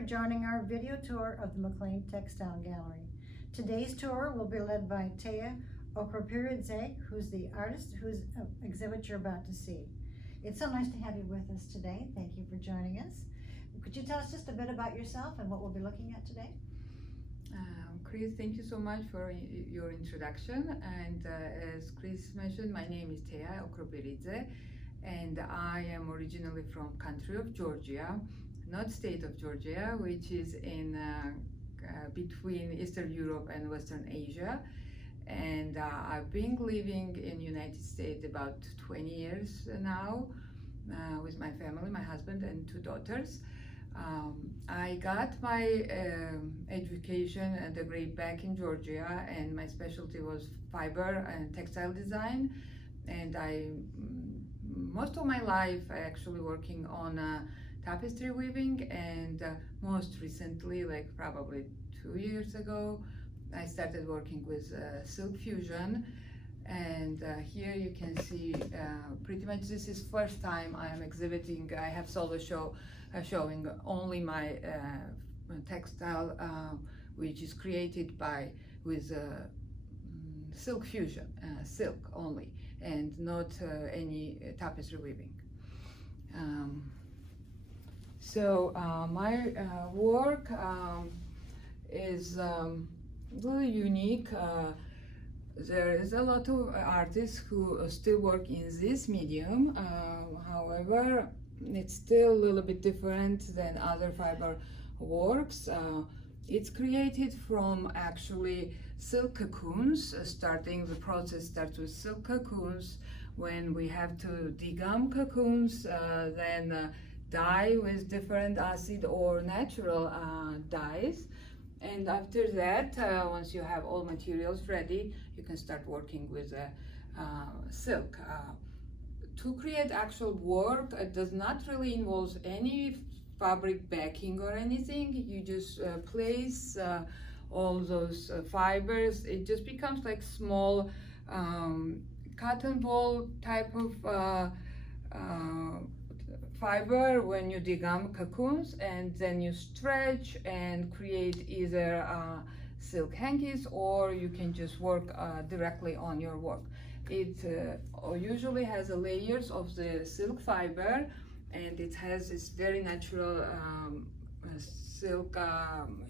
for joining our video tour of the McLean Textile Gallery. Today's tour will be led by Okropiridze, who's the artist whose exhibit you're about to see. It's so nice to have you with us today. Thank you for joining us. Could you tell us just a bit about yourself and what we'll be looking at today? Chris, thank you so much for your introduction. And as Chris mentioned, my name is Okropiridze, and I am originally from country of Georgia, not state of Georgia, which is in between Eastern Europe and Western Asia. And I've been living in United States about 20 years now with my family, my husband and 2 daughters. I got my education and degree back in Georgia, and my specialty was fiber and textile design. And most of my life I actually working on tapestry weaving, and most recently, like probably 2 years ago, I started working with silk fusion. And here you can see pretty much this is first time I am exhibiting. I have solo show showing only my textile, which is created with silk fusion, silk only, and not any tapestry weaving. So my work is really unique. There is a lot of artists who still work in this medium. However, it's still a little bit different than other fiber works. It's created from actually silk cocoons. The process starts with silk cocoons. When we have to degum cocoons, then dye with different acid or natural dyes. And after that, once you have all materials ready, you can start working with silk. To create actual work, it does not really involve any fabric backing or anything. You just place all those fibers. It just becomes like small cotton ball type of fiber when you degum cocoons, and then you stretch and create either silk hankies, or you can just work directly on your work. It usually has layers of the silk fiber, and it has this very natural silk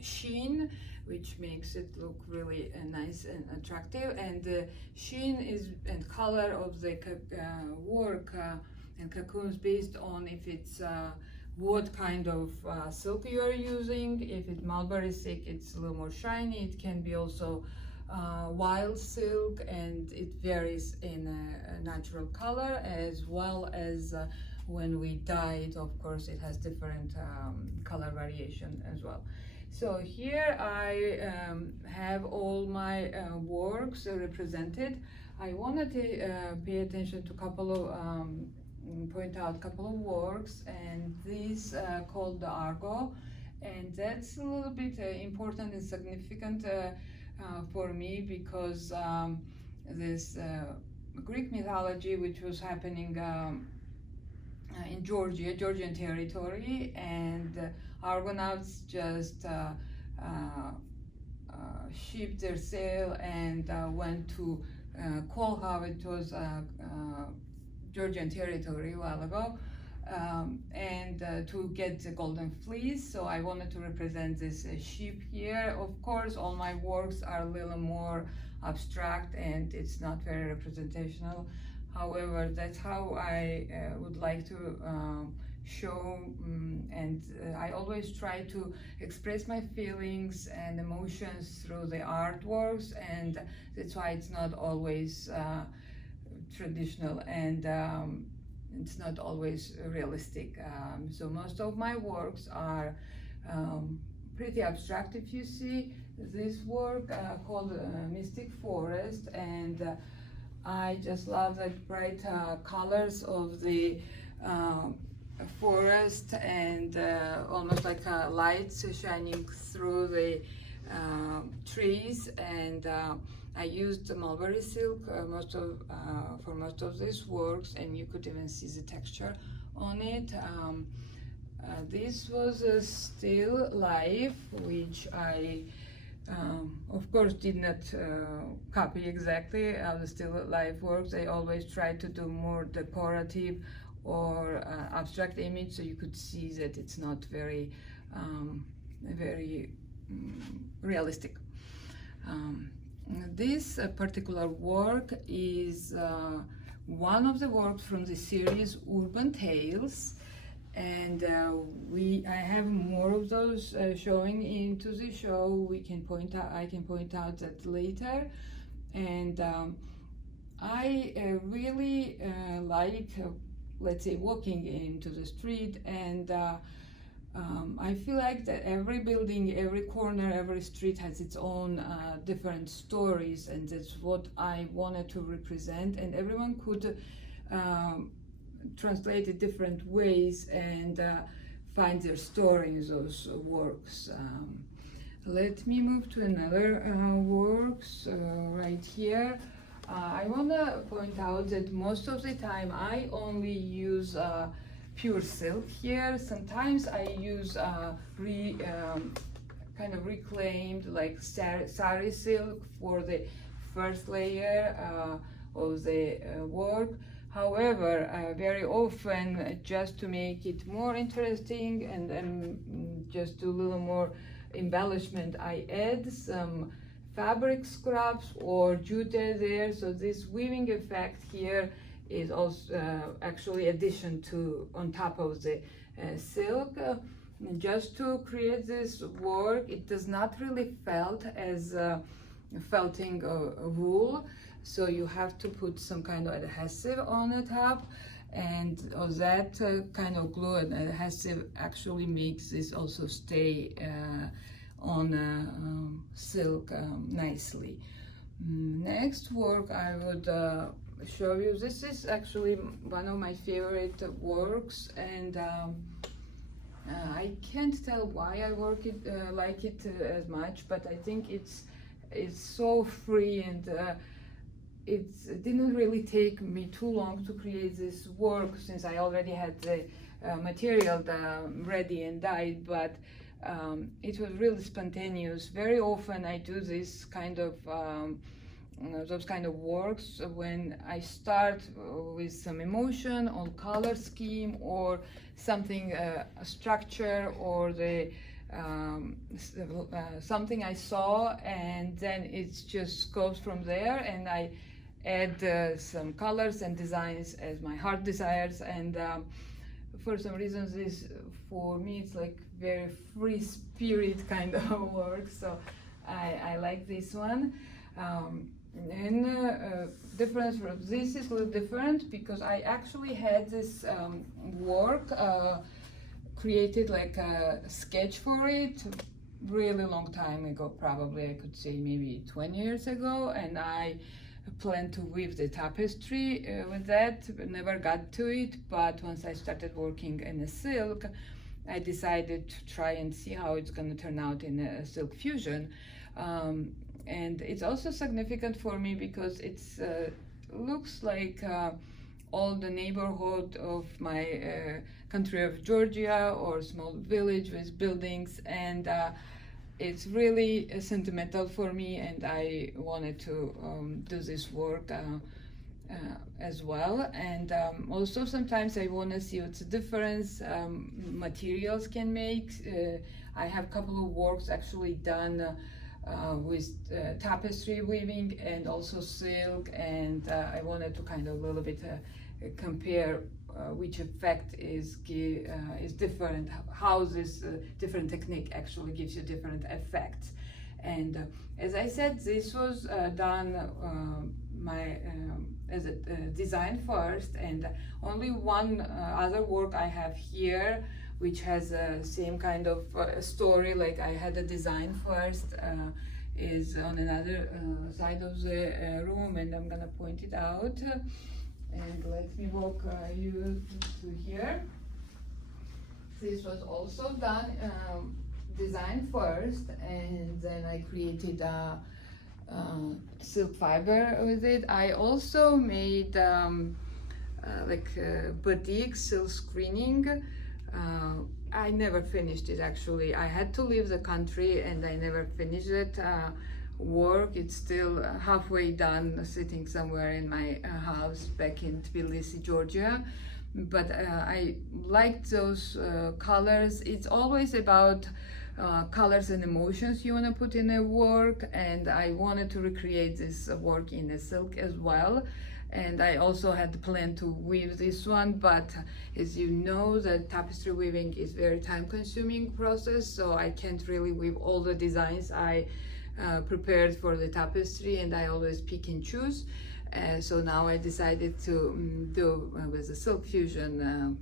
sheen, which makes it look really nice and attractive. And the sheen and color of the work and cocoons based on if it's what kind of silk you are using. If it's mulberry silk, it's a little more shiny. It can be also wild silk, and it varies in a natural color, as well as when we dye it, of course, it has different color variation as well. So here I have all my works represented. I wanted to pay attention to point out a couple of works, and these called the Argo, and that's a little bit important and significant for me, because this Greek mythology, which was happening in Georgian territory, and Argonauts just shipped their sail and went to Kolhav. It was Georgian territory a while ago, and to get the golden fleece. So I wanted to represent this ship here. Of course, all my works are a little more abstract, and it's not very representational. However, that's how I would like to show, and I always try to express my feelings and emotions through the artworks, and that's why it's not always traditional, and it's not always realistic. So most of my works are pretty abstract. If you see this work called Mystic Forest, and I just love the bright colors of the forest, and almost like lights shining through the trees. And I used mulberry silk for most of these works, and you could even see the texture on it. This was a still life, which I, of course, did not copy exactly how the still life works. I always try to do more decorative or abstract image, so you could see that it's not very, very realistic. This particular work is one of the works from the series Urban Tales, and I have more of those showing into the show. I can point out that later, and I really like, let's say, walking into the street, and I feel like that every building, every corner, every street has its own different stories, and that's what I wanted to represent, and everyone could translate it different ways and find their story in those works. Let me move to another works right here. I want to point out that most of the time I only use pure silk here. Sometimes I use kind of reclaimed, like sari silk for the first layer of the work. However, very often, just to make it more interesting and just do a little more embellishment, I add some fabric scraps or jute there. So this weaving effect here is also actually addition to on top of the silk. Just to create this work, it does not really felt as felting wool, so you have to put some kind of adhesive on the top, and that kind of glue and adhesive actually makes this also stay on silk nicely. Next work I would show you. This is actually one of my favorite works, and I can't tell why I like it as much, but I think it's so free, and it didn't really take me too long to create this work, since I already had the material ready and dyed, but it was really spontaneous. Very often I do this kind of those kind of works when I start with some emotion or color scheme or something, a structure, or the something I saw, and then it just goes from there, and I add some colors and designs as my heart desires. And for some reasons, this for me it's like very free spirit kind of work, so I like this one. And difference from this is a little different, because I actually had this work created like a sketch for it really long time ago, probably I could say maybe 20 years ago, and I planned to weave the tapestry with that, but never got to it. But once I started working in a silk, I decided to try and see how it's going to turn out in a silk fusion. And it's also significant for me because it's looks like all the neighborhood of my country of Georgia, or small village with buildings, and it's really sentimental for me, and I wanted to do this work as well. And also sometimes I want to see what's the difference materials can make. I have a couple of works actually done with tapestry weaving and also silk, and I wanted to kind of a little bit compare which effect is different, how this different technique actually gives you different effects. And as I said, this was done as a design first, and only one other work I have here which has the same kind of story, like I had a design first, is on another side of the room, and I'm gonna point it out. And let me walk you to here. This was also done design first, and then I created a silk fiber with it. I also made like batik silk screening I never finished it actually. I had to leave the country and I never finished it. Work, it's still halfway done, sitting somewhere in my house back in Tbilisi, Georgia. But I liked those colors. It's always about colors and emotions you want to put in a work, and I wanted to recreate this work in a silk as well. And I also had planned to weave this one, but as you know, the tapestry weaving is very time-consuming process, so I can't really weave all the designs I prepared for the tapestry, and I always pick and choose. So now I decided to do with the silk fusion,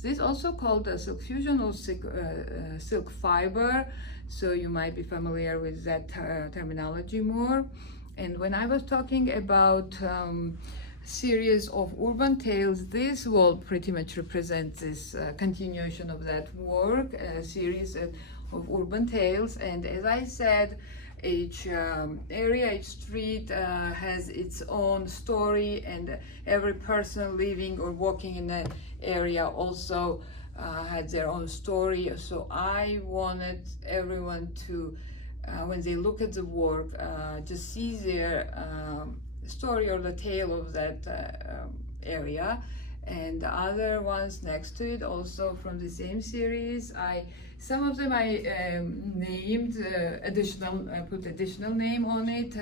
this also called silk fusion or silk fiber, so you might be familiar with that terminology more. And when I was talking about series of urban tales, this will pretty much represent this continuation of that work, series of urban tales. And as I said, each area, each street has its own story, and every person living or walking in the area also had their own story. So I wanted everyone to, when they look at the work, just see their story or the tale of that area. And the other ones next to it, also from the same series, some of them I named additional, I put additional name on it,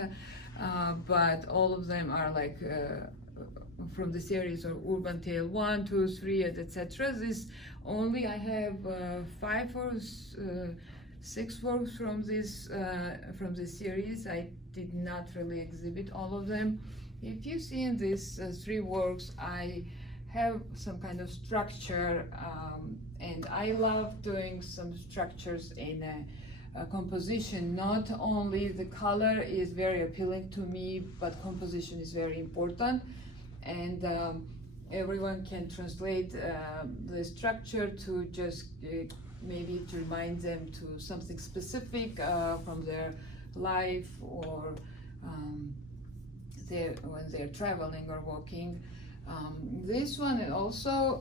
but all of them are like from the series or Urban Tale 1, 2, 3, etc. This only I have 5 or 6 works from this series. I did not really exhibit all of them. If you see in these 3 works, I have some kind of structure, and I love doing some structures in a composition. Not only the color is very appealing to me, but composition is very important, and everyone can translate the structure to just maybe to remind them to something specific from their life, or when they're traveling or walking. This one is also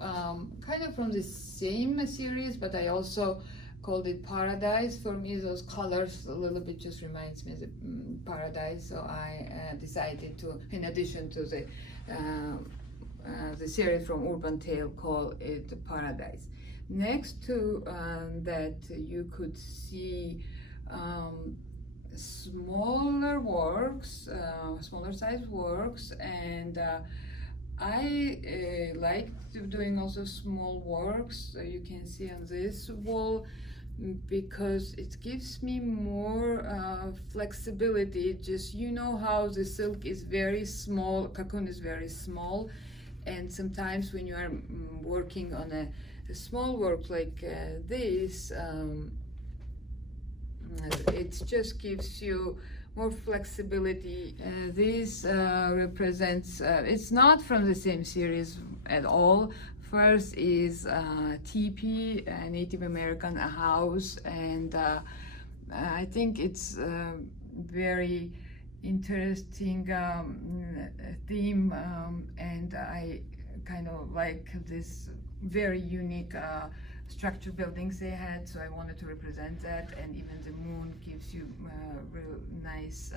kind of from the same series, but I also called it Paradise. For me, those colors a little bit just reminds me of the paradise, so I decided to, in addition to the series from Urban Tale, call it Paradise. Next to that, you could see smaller works, smaller size works, and I like doing also small works. You can see on this wall, because it gives me more flexibility. Just, you know how the silk is very small, cocoon is very small, and sometimes when you are working on a small work like this, it just gives you more flexibility. This represents, it's not from the same series at all. First is teepee, a Native American house, and I think it's a very interesting theme, and I kind of like this very unique structure buildings they had, so I wanted to represent that. And even the moon gives you a real nice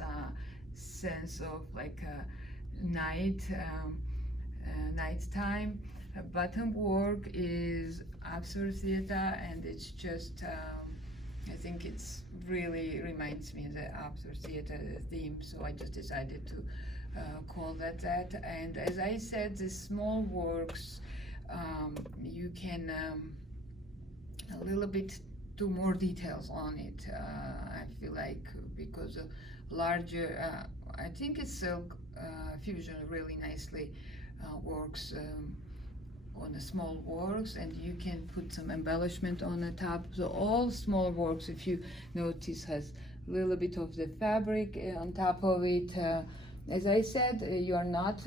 sense of like nighttime. Bottom work is absurd theater, and it's just I think it's really reminds me of the absurd theater theme, so I just decided to call that. And as I said, the small works, you can a little bit do more details on it. I feel like, because of larger, I think it's silk fusion really nicely works on the small works, and you can put some embellishment on the top. So all small works, if you notice, has a little bit of the fabric on top of it. As I said, you are not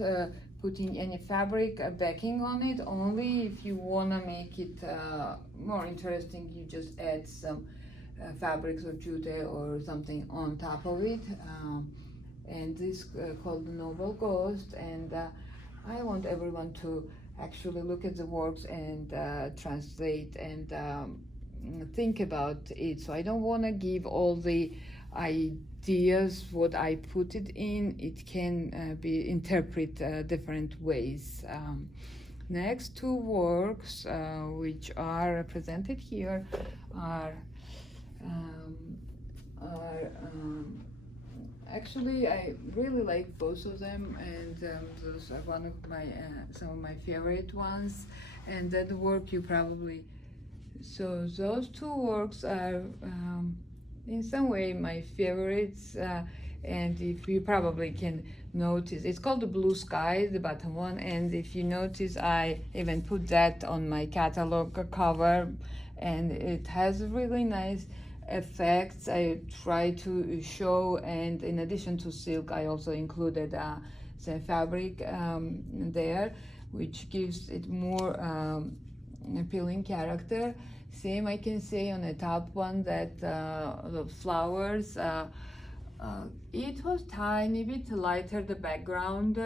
putting any fabric backing on it. Only if you want to make it more interesting, you just add some fabrics or jute or something on top of it. And this called the Noble Ghost, and I want everyone to actually look at the works and translate and think about it. So I don't want to give all the ideas what I put it in. It can be interpreted different ways. Next two works which are represented here are actually, I really like both of them, and those are one of my some of my favorite ones. And that work you probably, so those two works are in some way my favorites. And if you probably can notice, it's called the Blue Sky, the bottom one. And if you notice, I even put that on my catalog cover, and it has really nice effects I try to show. And in addition to silk, I also included the fabric there, which gives it more appealing character. Same I can say on the top one, that the flowers, it was tiny bit lighter, the background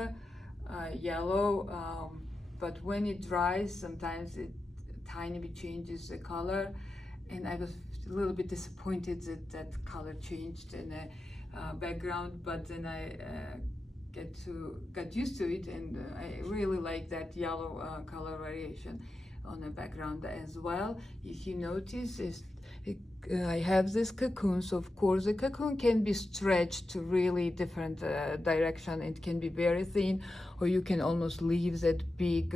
yellow, but when it dries sometimes it tiny bit changes the color, and I was a little bit disappointed that that color changed in the background, but then I got used to it, and I really like that yellow color variation on the background as well. If you notice, I have this cocoon, so of course the cocoon can be stretched to really different direction. It can be very thin, or you can almost leave that big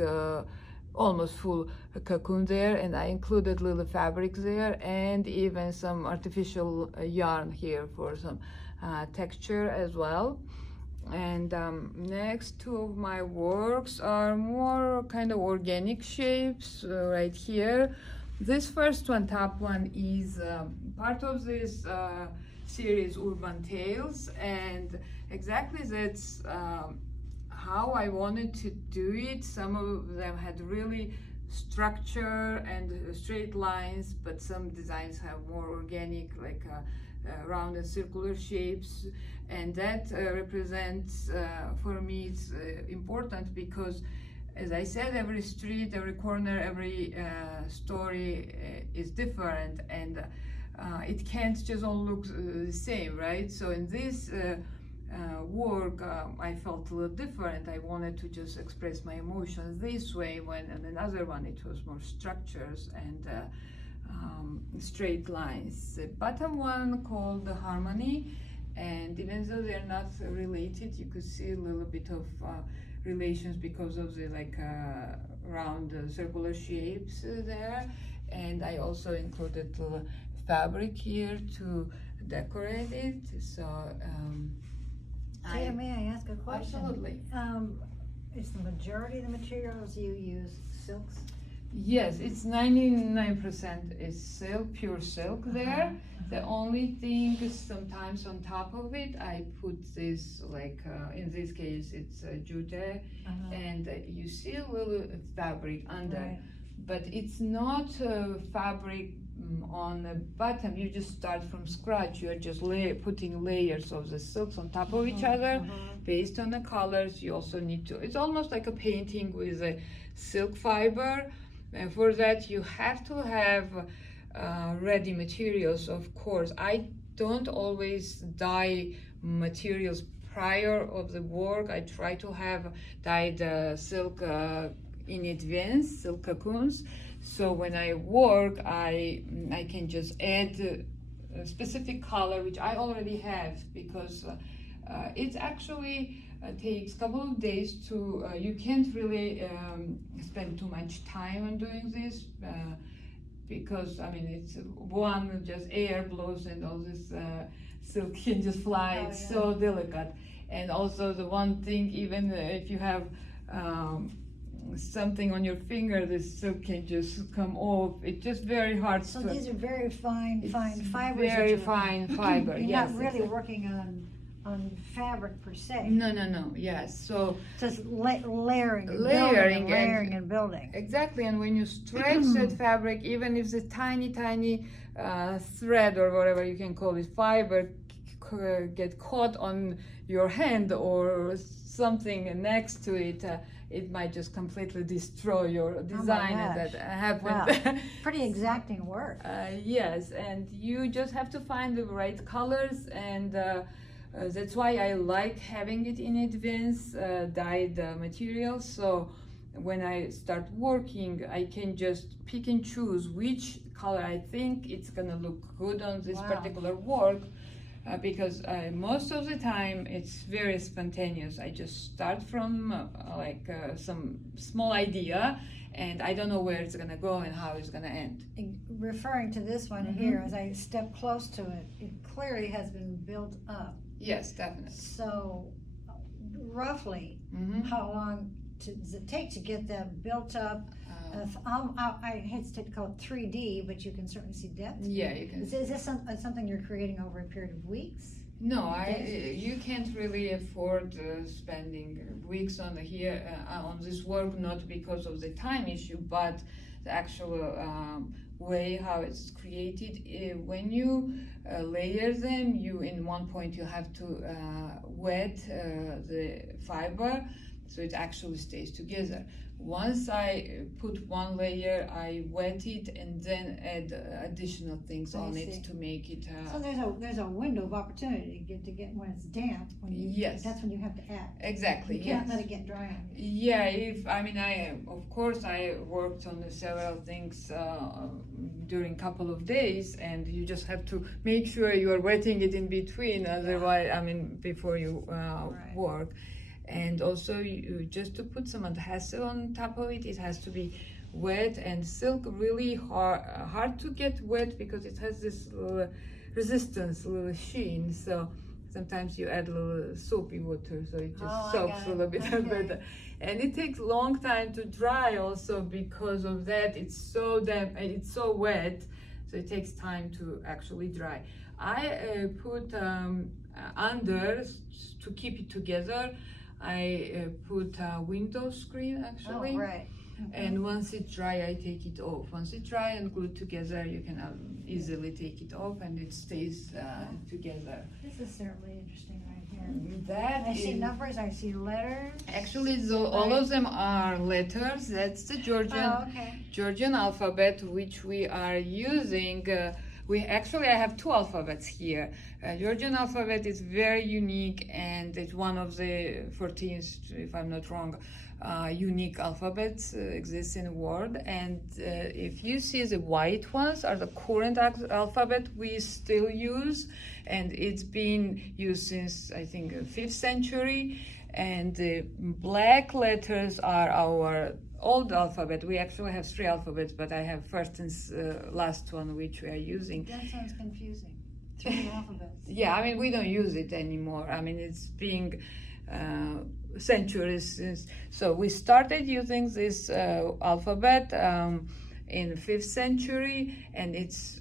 almost full cocoon there, and I included little fabrics there, and even some artificial yarn here for some texture as well. And next two of my works are more kind of organic shapes right here. This first one, top one, is part of this series Urban Tales, and exactly that's how I wanted to do it. Some of them had really structure and straight lines, but some designs have more organic, like round and circular shapes, and that represents, for me, it's important because, as I said, every street, every corner, every story is different, and it can't just all look the same, right? So in this work, I felt a little different. I wanted to just express my emotions this way, when in another one it was more structures and straight lines. The bottom one called the Harmony, and even though they're not related, you could see a little bit of relations because of the round circular shapes there. And I also included the fabric here to decorate it. So May I ask a question? Absolutely. Is the majority of the materials you use silks? Yes, it's 99% is silk, pure silk there. The only thing is sometimes on top of it, I put this, in this case, it's jute, and you see a little fabric under, Right. but it's not fabric on the bottom. You just start from scratch. You're just putting layers of the silks on top of each other based on the colors. You also need to, it's almost like a painting with a silk fiber. And for that, you have to have ready materials, of course. I don't always dye materials prior of the work. I try to have dyed silk in advance, silk cocoons. So when I work, I can just add a specific color, which I already have, because it actually takes a couple of days to, you can't really spend too much time on doing this, because it's one, just air blows and all this silk can just fly. It's so delicate. And also the one thing, even if you have something on your finger, the silk can just come off. It's just very hard. So these are very fine fibers. Very fine fiber. You're yes, not really exactly. working on fabric per se. No. Yes. So Just layering and building. Exactly, and when you stretch that fabric, even if the tiny thread or whatever you can call it, fiber, get caught on your hand or something next to it, it might just completely destroy your design, and that happened. Wow. Pretty exacting work. Yes, and you just have to find the right colors, and that's why I like having it in advance, dyed materials. So when I start working, I can just pick and choose which color I think it's gonna look good on this particular work. Because most of the time it's very spontaneous. I just start from some small idea, and I don't know where it's gonna go and how it's gonna end. Referring to this one here, as I step close to it, it clearly has been built up. Yes, definitely. So, roughly, how long does it take to get that built up? I hate to call it 3D, but you can certainly see depth. Yeah, you can. Is this something you're creating over a period of weeks? No, you can't really afford spending weeks on on this work, not because of the time issue, but the actual way how it's created. When you layer them, in one point you have to wet the fiber so it actually stays together. Once I put one layer, I wet it and then add additional things on it to make it. So there's a window of opportunity to get when it's damp. That's when you have to add. Exactly. You can't let it get dry on you. Yeah, of course I worked on several things during a couple of days, and you just have to make sure you are wetting it in between. Otherwise, before you work. And also, just to put some adhesive on top of it, it has to be wet, and silk really hard to get wet because it has this little resistance, little sheen. So sometimes you add a little soapy water, so it just soaks a little bit better. And it takes a long time to dry also because of that. It's so damp and it's so wet, so it takes time to actually dry. I put under to keep it together. I put a window screen actually. Oh, right. And once it's dry, I take it off. Once it's dry and glued together, you can easily take it off, and it stays together. This is certainly interesting right here. I see numbers, I see letters. Actually, all of them are letters. That's the Georgian alphabet, which we are using. I have two alphabets here. Georgian alphabet is very unique, and it's one of the 14th, if I'm not wrong, unique alphabets exists in the world. And if you see the white ones are the current alphabet we still use, and it's been used since I think 5th century. And the black letters are our old alphabet. We actually have 3 alphabets, but I have first and last one which we are using. That sounds confusing. 3 alphabets. Yeah, we don't use it anymore. It's being centuries since. So we started using this alphabet in the 5th century, and it's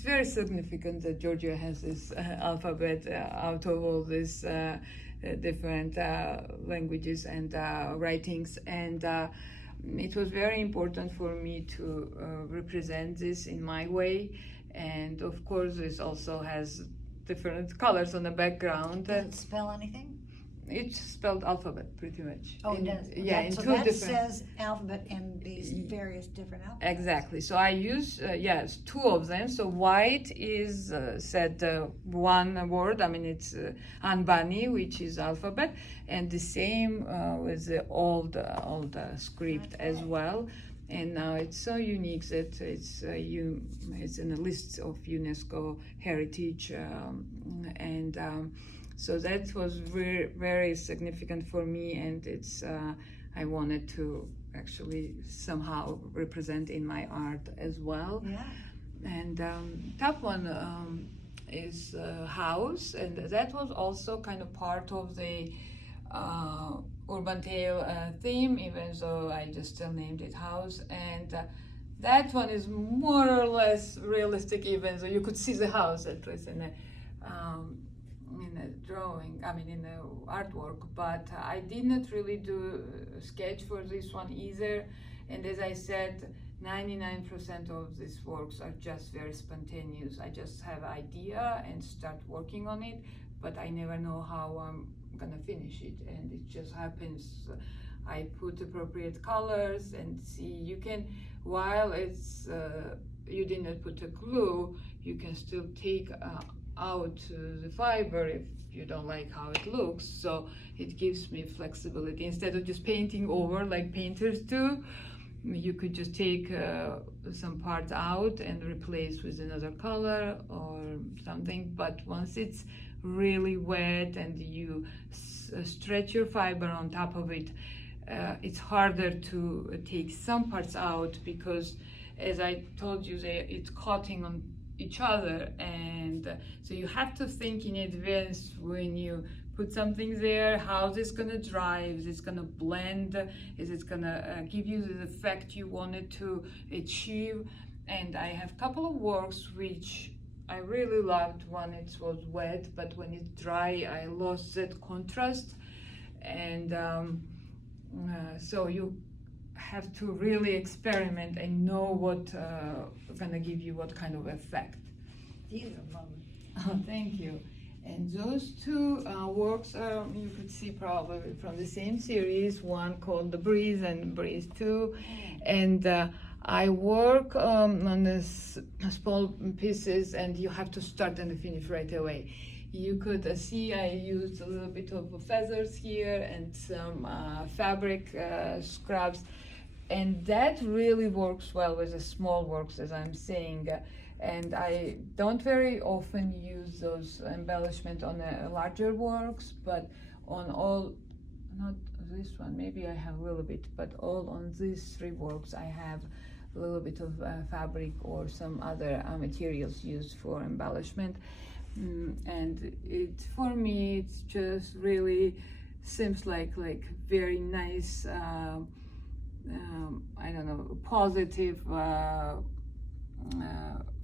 very significant that Georgia has this alphabet out of all these different languages and writings, and it was very important for me to represent this in my way. And of course this also has different colors on the background. Does it spell anything? It's spelled alphabet pretty much. Oh, it does? Yeah, in 2 different. That says alphabet in these various different alphabets. Exactly. So I use, 2 of them. So white is said one word. It's Anbani, which is alphabet, and the same with the old script as well. And now it's so unique that it's in a list of UNESCO heritage, so that was very, very significant for me, and I wanted to actually somehow represent in my art as well. Yeah. And top one is house, and that was also kind of part of the urban tale theme, even though I just still named it house. And that one is more or less realistic, even though you could see the house at least in a drawing, in the artwork. But I did not really do a sketch for this one either. And as I said, 99% of these works are just very spontaneous. I just have idea and start working on it, but I never know how I'm gonna finish it, and it just happens. I put appropriate colors, and see, you can, while it's you didn't put a glue, you can still take out the fiber if you don't like how it looks. So it gives me flexibility. Instead of just painting over like painters do, you could just take some parts out and replace with another color or something. But once it's really wet and you stretch your fiber on top of it, it's harder to take some parts out, because as I told you, it's coating on each other, and so you have to think in advance when you put something there, how this gonna dry, is it gonna blend, is it gonna give you the effect you wanted to achieve. And I have a couple of works which I really loved when it was wet, but when it's dry I lost that contrast. And so you have to really experiment and know what gonna give you what kind of effect. These are lovely. Oh, thank you. And those two works are, you could see probably from the same series, one called The Breeze and Breeze 2. And I work on this small pieces, and you have to start and finish right away. You could see I used a little bit of feathers here and some fabric scraps, and that really works well with the small works, as I'm saying. And I don't very often use those embellishment on the larger works, but on all, not this one, maybe I have a little bit, but all on these three works I have a little bit of fabric or some other materials used for embellishment. And it, for me, it's just really seems like very nice, I don't know, positive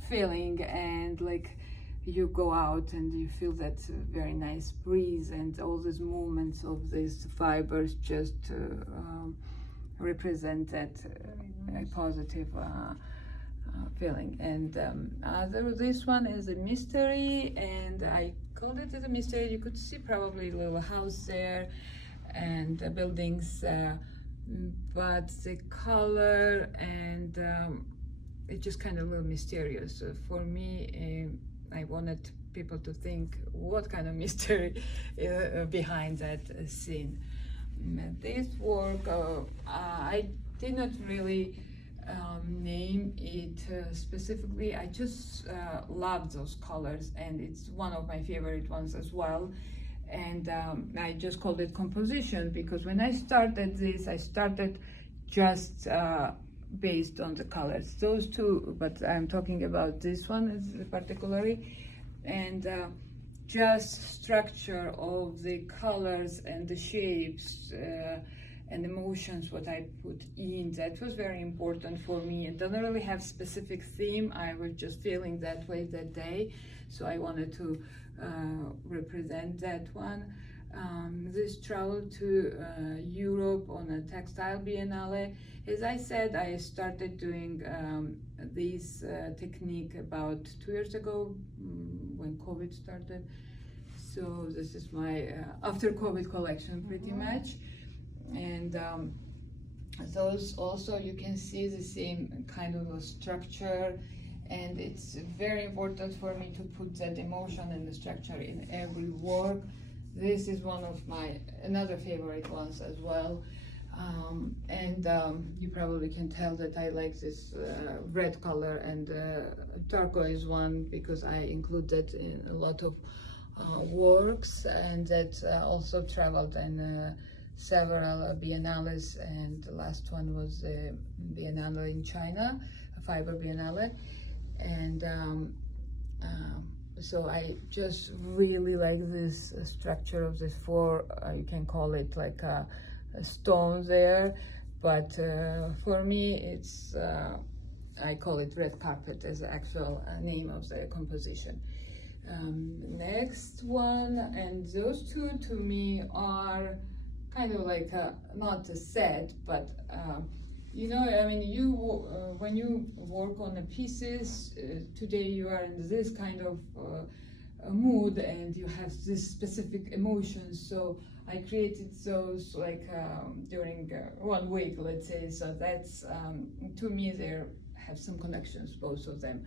feeling, and like you go out and you feel that very nice breeze, and all these movements of these fibers just represent that positive feeling. And this one is a mystery, and I called it as a mystery. You could see probably a little house there and buildings, but the color and it's just kind of a little mysterious. For me, I wanted people to think what kind of mystery behind that scene. This work, I did not really name it specifically. I just love those colors, and it's one of my favorite ones as well. And I just called it composition, because when I started this, I started just based on the colors, those two, but I'm talking about this one particularly, and just structure of the colors and the shapes and emotions what I put in. That was very important for me. It doesn't really have specific theme. I was just feeling that way that day, so I wanted to represent that one. This travel to Europe on a textile biennale. As I said, I started doing this technique about 2 years ago when COVID started. So this is my after COVID collection pretty much. And those also, you can see the same kind of a structure, and it's very important for me to put that emotion and the structure in every work. This is one of my another favorite ones as well. And you probably can tell that I like this red color and turquoise one, because I include that in a lot of works, and that also traveled in several biennales, and the last one was a biennale in China, a fiber biennale. And so I just really like this structure of this four, you can call it like a stone there, but for me it's I call it red carpet as the actual name of the composition. Next one, and those two to me are kind of like not a set, but you know, I mean, you when you work on the pieces today, you are in this kind of mood and you have this specific emotions. So I created those like during 1 week, let's say. So that's to me they have some connections, both of them.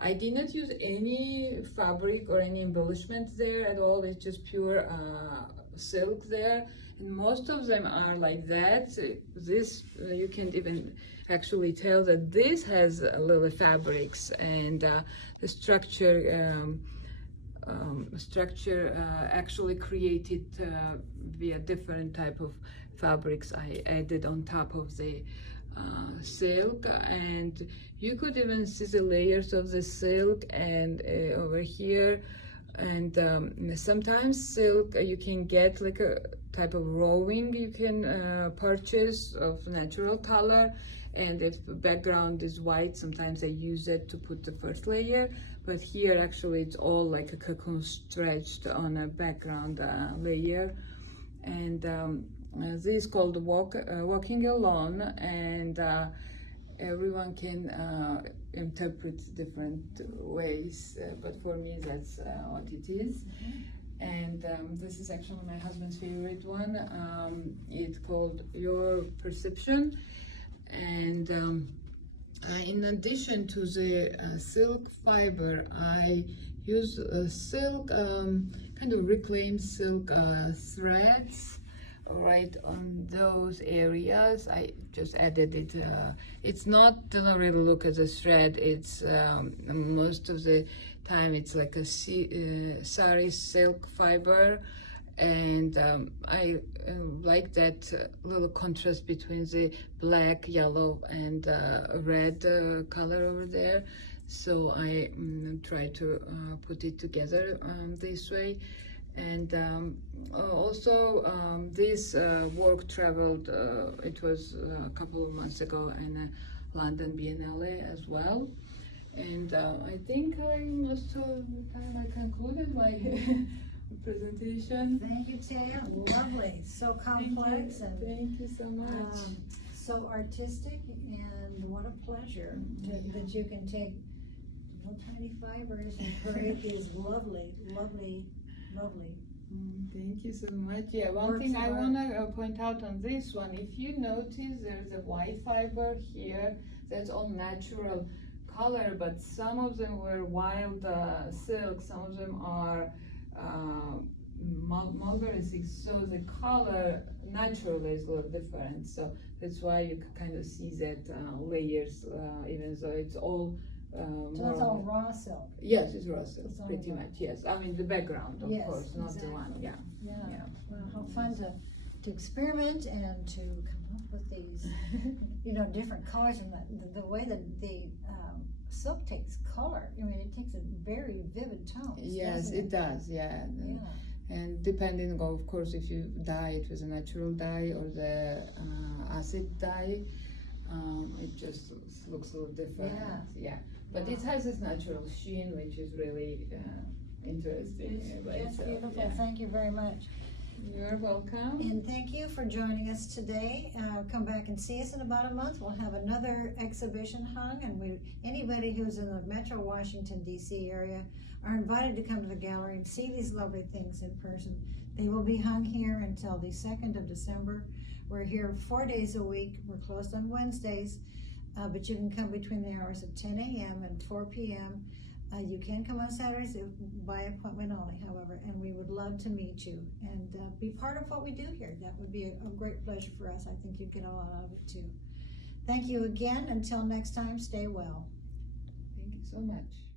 I did not use any fabric or any embellishment there at all. It's just pure silk there, and most of them are like that. This you can't even actually tell that this has little fabrics, and the structure actually created via different type of fabrics I added on top of the silk, and you could even see the layers of the silk and over here. And sometimes silk you can get like a type of rowing you can purchase of natural color, and if the background is white, sometimes I use it to put the first layer. But here actually it's all like a cocoon stretched on a background layer. And this is called walking alone, and everyone can interpret different ways, but for me that's what it is. And this is actually my husband's favorite one. It's called Your Perception, and in addition to the silk fiber, I use silk, kind of reclaimed silk threads right on those areas. I just added it. It's not, doesn't really look as a thread. It's most of the time it's like a sari silk fiber, and I like that little contrast between the black, yellow, and red color over there. So I try to put it together this way. And also this work traveled, it was a couple of months ago in London Biennale as well. And I think I must have kind of concluded my presentation. Thank you, Taya. Lovely. So complex. Thank you so much. So artistic, and what a pleasure that you can take little tiny fibers and create these lovely. Thank you so much. Yeah, one thing I want to point out on this one, if you notice there's a white fiber here, that's all natural color, but some of them were wild silk, some of them are mulberry silk, so the color naturally is a little different. So that's why you can kind of see that layers, even though it's all So that's all raw silk. Yes, it's raw silk, It's all pretty raw. much. Yes, I mean the background, of Yes, course, not exactly. the one. Yeah. Yeah. Well, how fun to experiment and to come up with these, different colors, and the way that the silk takes color. I mean, it takes a very vivid tones. Yes, it does. Yeah. Yeah. And depending, of course, if you dye it with a natural dye or the acid dye, it just looks a little different. Yeah. But it has this natural sheen, which is really interesting. It's beautiful. Yeah. Thank you very much. You're welcome. And thank you for joining us today. Come back and see us in about a month. We'll have another exhibition hung, and anybody who's in the Metro Washington, D.C. area are invited to come to the gallery and see these lovely things in person. They will be hung here until the 2nd of December. We're here 4 days a week. We're closed on Wednesdays, but you can come between the hours of 10 a.m. and 4 p.m. You can come on Saturdays by appointment only, however, and we would love to meet you and be part of what we do here. That would be a great pleasure for us. I think you'd get a lot out of it too. Thank you again. Until next time, stay well. Thank you so much.